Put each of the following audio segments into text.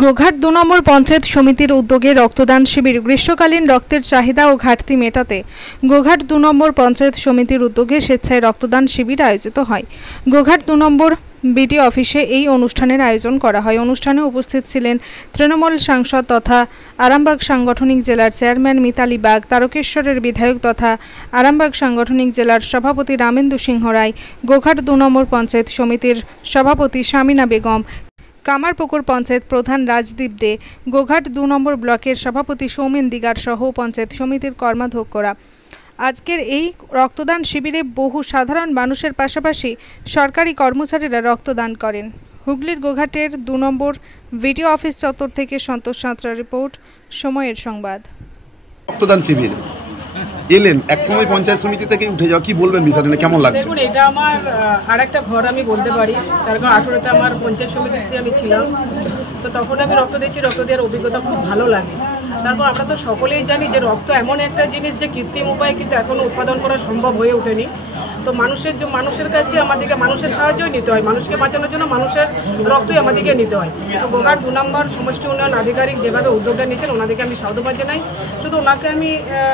গোঘাট ২ নম্বর পঞ্চায়েত সমিতির উদ্যোগে রক্তদান শিবির। গ্রীষ্মকালীন রক্তের চাহিদা ও ঘাটতি মেটাতে গোঘাট ২ নম্বর পঞ্চায়েত সমিতির উদ্যোগে স্বেচ্ছায় রক্তদান শিবির আয়োজিত হয়। গোঘাট ২ নম্বর বিডি অফিসে এই অনুষ্ঠানের আয়োজন করা হয়। অনুষ্ঠানে উপস্থিত ছিলেন তৃণমূল সাংসদ তথা আরামবাগ সাংগঠনিক জেলার চেয়ারম্যান মিতালি বাগ, তারকেশ্বরের বিধায়ক তথা আরামবাগ সাংগঠনিক জেলার সভাপতি রামেন্দু সিংহ রায়, গোঘাট ২ নম্বর পঞ্চায়েত সমিতির সভাপতি শামিনা বেগম, কামারপুকুর পঞ্চায়েত প্রধান রাজদীপ দে, গোঘাট ২ নম্বর ব্লকের সভাপতি সৌমেন দিগার সহ পঞ্চায়েত সমিতির কর্মাধ্যক্ষরা। আজকের এই রক্তদান শিবিরে বহু সাধারণ মানুষের পাশাপাশি সরকারি কর্মচারীরা রক্তদান করেন। হুগলির গোঘাটের ২ নম্বর ভিডিও অফিস চত্বর থেকে সন্তোষ সাঁতরা রিপোর্ট, সময়ের সংবাদ। রক্তদান শিবির এলেন, একসময় পঞ্চায়েত সমিতি থেকে উঠে যাওয়া, কি বলবেন বিষয়টা, কেমন লাগছে? দেখুন, এটা আমার আরেকটা ঘর আমি বলতে পারি। তার কারণ 18তে আমার পঞ্চায়েত সমিতিতে আমি ছিলাম, তো তখন আমি রক্ত দিয়েছি। রক্ত দেওয়ার অভিজ্ঞতা খুব ভালো লাগে। তারপর আমরা তো সকলেই জানি যে রক্ত এমন একটা জিনিস যে কৃত্রিম উপায়ে কিন্তু এখনও উৎপাদন করা সম্ভব হয়ে ওঠেনি। তো মানুষের কাছে আমাদেরকে মানুষের সাহায্যই নিতে হয়। মানুষকে বাঁচানোর জন্য মানুষের রক্তই আমাদেরকে নিতে হয়। তো গোঘাট ২ নম্বর সমষ্টি উন্নয়ন আধিকারিক যেভাবে উদ্যোগটা নিয়েছেন, ওনাদেরকে আমি সাধুবাদ জানাই। শুধু ওনাকে আমি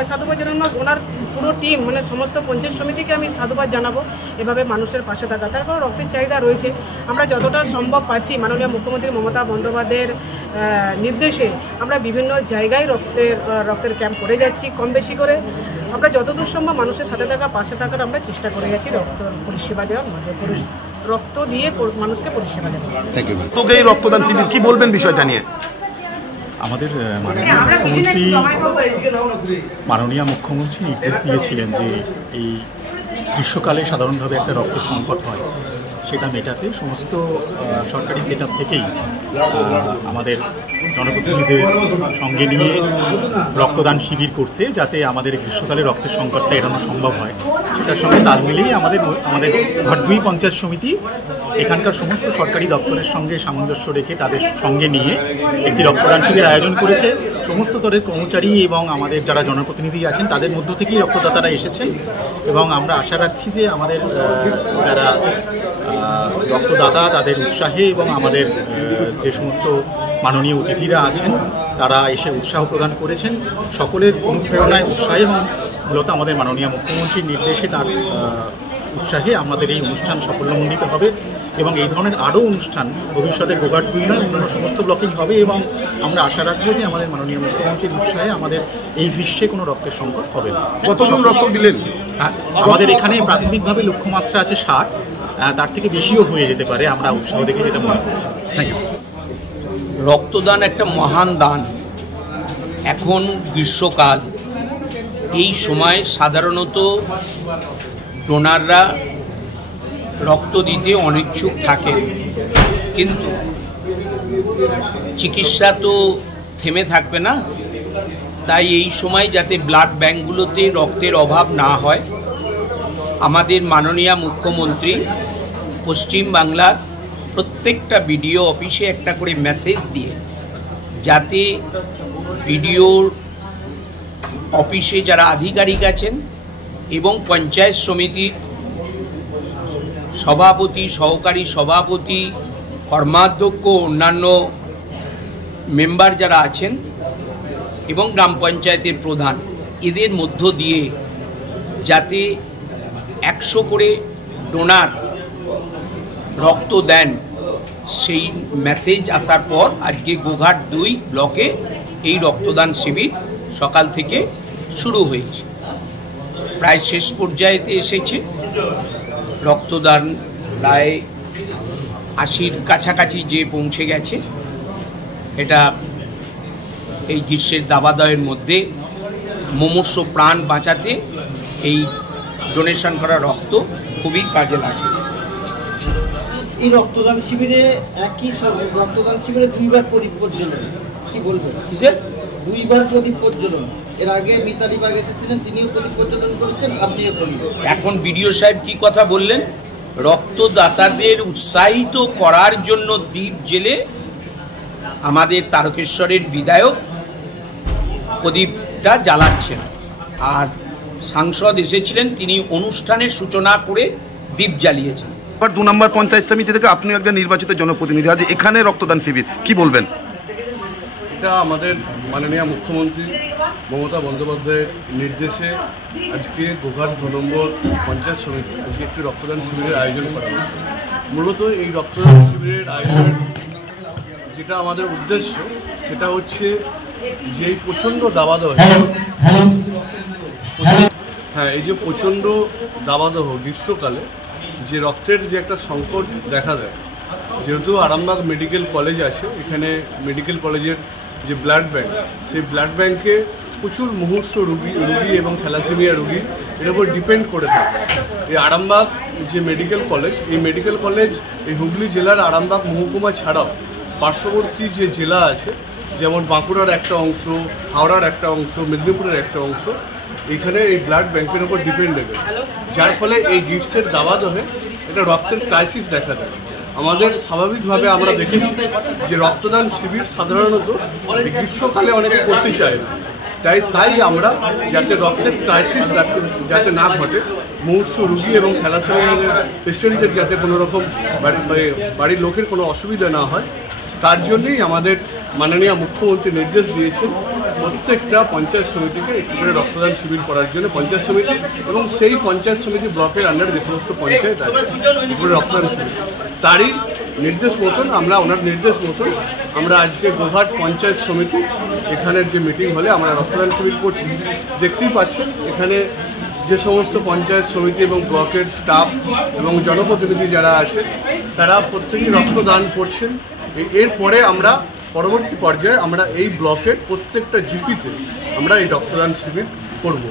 সাধুবাদ জানানো, ওনার পুরো টিম মানে সমস্ত পঞ্চায়েত সমিতিকে আমি সাধুবাদ জানাবো এভাবে মানুষের পাশে থাকা। তারপর রক্তের চাহিদা রয়েছে, আমরা যতটা সম্ভব পাচ্ছি মাননীয় মুখ্যমন্ত্রী মমতা বন্দ্যোপাধ্যায়ের নির্দেশে আমরা বিভিন্ন জায়গায় রক্তের ক্যাম্প করে যাচ্ছি। কম বেশি করে আমরা যতদূর সম্ভব মানুষের সাথে থাকা, পাশে থাকার আমরা চেষ্টা করে যাচ্ছি। রক্ত পরিষেবা দেওয়ার মধ্যে রক্ত দিয়ে মানুষকে পরিষেবা দেওয়া। তোকে এই রক্তদান শিবির কি বলবেন বিষয়টা নিয়ে? আমাদের মাননীয় মুখ্যমন্ত্রী নির্দেশ দিয়েছিলেন যে এই গ্রীষ্মকালে সাধারণভাবে একটা রক্তের সংকট হয়, সেটা মেটাতে সমস্ত সরকারি সেট আপ থেকেই আমাদের জনপ্রতিনিধিদের সঙ্গে নিয়ে রক্তদান শিবির করতে, যাতে আমাদের গ্রীষ্মকালে রক্তের সংকটটা এড়ানো সম্ভব হয়। সেটার সঙ্গে তাল মিলিয়ে আমাদের ঘাট ২ পঞ্চায়েত সমিতি এখানকার সমস্ত সরকারি দপ্তরের সঙ্গে সামঞ্জস্য রেখে তাদের সঙ্গে নিয়ে একটি রক্তদান শিবির আয়োজন করেছে। সমস্ত স্তরের কর্মচারী এবং আমাদের যারা জনপ্রতিনিধি আছেন তাদের মধ্য থেকেই রক্তদাতারা এসেছেন, এবং আমরা আশা রাখছি যে আমাদের যারা রক্তদাতা তাদের উৎসাহে এবং আমাদের যে সমস্ত মাননীয় অতিথিরা আছেন তারা এসে উৎসাহ প্রদান করেছেন। সকলের অনুপ্রেরণায়, উৎসাহে এবং মূলত আমাদের মাননীয় মুখ্যমন্ত্রীর নির্দেশে তার উৎসাহে আমাদের এই অনুষ্ঠান সাফল্যমণ্ডিত হবে, এবং এই ধরনের আরও অনুষ্ঠান ভবিষ্যতে গোঘাট ২ নয় অন্যান্য সমস্ত ব্লকেই হবে। এবং আমরা আশা রাখবো যে আমাদের মাননীয় মুখ্যমন্ত্রীর উৎসাহে আমাদের এই গ্রীষ্মে কোনো রক্তের সংকট হবে না। কতজন রক্ত দিলেন? হ্যাঁ, আমাদের এখানে প্রাথমিকভাবে লক্ষ্যমাত্রা আছে ৬০, তার থেকে বেশিও হয়ে যেতে পারে, আমরা উৎসাহ দেখে যেটা মনে করছি। Thank you. রক্তদান একটা মহান দান। এখন গ্রীষ্মকাল, এই সময় সাধারণত ডোনাররা রক্ত দিতে অনিচ্ছুক থাকে, কিন্তু চিকিৎসা তো থেমে থাকবে না। তাই এই সময় যাতে ব্লাড ব্যাঙ্কগুলোতে রক্তের অভাব না হয়, আমাদের মাননীয় মুখ্যমন্ত্রী পশ্চিম বাংলার প্রত্যেকটা বিডিও অফিসে একটা করে মেসেজ দিয়ে, যাতে বিডিওর অফিসে যারা আধিকারিক আছেন এবং পঞ্চায়েত সমিতির সভাপতি, সহকারী সভাপতি, কর্মাধ্যক্ষ, অন্যান্য মেম্বার যারা আছেন এবং গ্রাম পঞ্চায়েতের প্রধান, এদের মধ্য দিয়ে যাতে ১০০ করে ডোনার রক্ত দেন, সেই মেসেজ আসার পর আজকে গোঘাট ২ ব্লকে এই রক্তদান শিবির সকাল থেকে শুরু হয়েছে। প্রায় শেষ পর্যায়েতে এসেছে। রক্তদান প্রায় ৮০-র কাছাকাছি যে পৌঁছে গেছে। এটা এই গ্রীষ্মের দাবাদয়ের মধ্যে মুমূর্ষ প্রাণ বাঁচাতে এই ডোনেশন করা রক্ত খুবই কাজে লাগে। এই রক্তদান শিবিরে রক্তদান শিবিরে ২বার প্রদীপ প্রজ্বলন, কি বলবেন? কিসের ২বার প্রদীপ প্রজ্বলন? এর আগে মিতালি বাগ এসেছিলেন, তিনিও প্রদীপ প্রজ্বলন করেছেন, আপনিও করলেন। এখন বিডিও সাহেব কি কথা বললেন? রক্তদাতাদের উৎসাহিত করার জন্য দ্বীপ জেলে আমাদের তারকেশ্বরের বিধায়ক প্রদীপটা জ্বালাচ্ছেন, আর সাংসদ এসেছিলেন, তিনি অনুষ্ঠানের সূচনা করে দ্বীপ জ্বালিয়েছেন। ২ নম্বর পঞ্চায়েত সমিতি থেকে আপনি একজন নির্বাচিত জনপ্রতিনিধি, আজ এখানে রক্তদান শিবির, কি বলবেন? এটা আমাদের মাননীয় মুখ্যমন্ত্রী মমতা বন্দ্যোপাধ্যায়ের নির্দেশে আজকে গোঘাট 2 নম্বর পঞ্চায়েত সমিতি আজকে একটি রক্তদান শিবিরের আয়োজন করা হয়েছে। মূলত এই রক্তদান শিবিরের আয়োজনের যেটা আমাদের উদ্দেশ্য সেটা হচ্ছে যে এই প্রচণ্ড দাবাদহ, হ্যাঁ এই যে প্রচণ্ড দাবাদহ গ্রীষ্মকালে যে রক্তের যে একটা সংকট দেখা দেয়, যেহেতু আরামবাগ মেডিকেল কলেজ আছে, এখানে মেডিকেল কলেজের যে ব্লাড ব্যাঙ্ক, সেই ব্লাড ব্যাঙ্কে প্রচুর মুমূর্ষু রুগী এবং থ্যালাসেমিয়া রুগী এর উপর ডিপেন্ড করে থাকে। এই আরামবাগ যে মেডিকেল কলেজ, এই মেডিকেল কলেজ এই হুগলি জেলার আরামবাগ মহকুমা ছাড়াও পার্শ্ববর্তী যে জেলা আছে, যেমন বাঁকুড়ার একটা অংশ, হাওড়ার একটা অংশ, মেদিনীপুরের একটা অংশ, এখানে এই ব্লাড ব্যাঙ্কের উপর ডিপেন্ডেবল, যার ফলে এই গ্রীষ্মের দাবাদহে একটা রক্তের ক্রাইসিস দেখা দেয়। আমাদের স্বাভাবিকভাবে আমরা দেখেছি যে রক্তদান শিবির সাধারণত গ্রীষ্মকালে অনেকে করতে চায় না, তাই আমরা যাতে রক্তের ক্রাইসিস যাতে না ঘটে, মুমূর্ষু রুগী এবং থ্যালাসেমিয়া পেশেন্টদের যাতে কোনো রকম বাড়ির লোকের কোনো অসুবিধা না হয়, তার জন্যই আমাদের মাননীয় মুখ্যমন্ত্রী নির্দেশ দিয়েছেন প্রত্যেকটা পঞ্চায়েত সমিতিকে একটু করে রক্তদান শিবির করার জন্য। পঞ্চায়েত সমিতি এবং সেই পঞ্চায়েত সমিতি ব্লকের আন্ডারে যে সমস্ত পঞ্চায়েত আছে এগুলো রক্তদান শিবির, তারই নির্দেশ মতন ওনার নির্দেশ মতন আমরা আজকে গোঘাট পঞ্চায়েত সমিতি এখানের যে মিটিং হলে আমরা রক্তদান শিবির করছি। দেখতেই পাচ্ছেন এখানে যে সমস্ত পঞ্চায়েত সমিতি এবং ব্লকের স্টাফ এবং জনপ্রতিনিধি যারা আছে তারা প্রত্যেকেই রক্তদান করছেন। এরপরে আমরা পরবর্তী পর্যায়ে আমরা এই ব্লকের প্রত্যেকটা জিপিতে আমরা এই রক্তদান শিবির করব।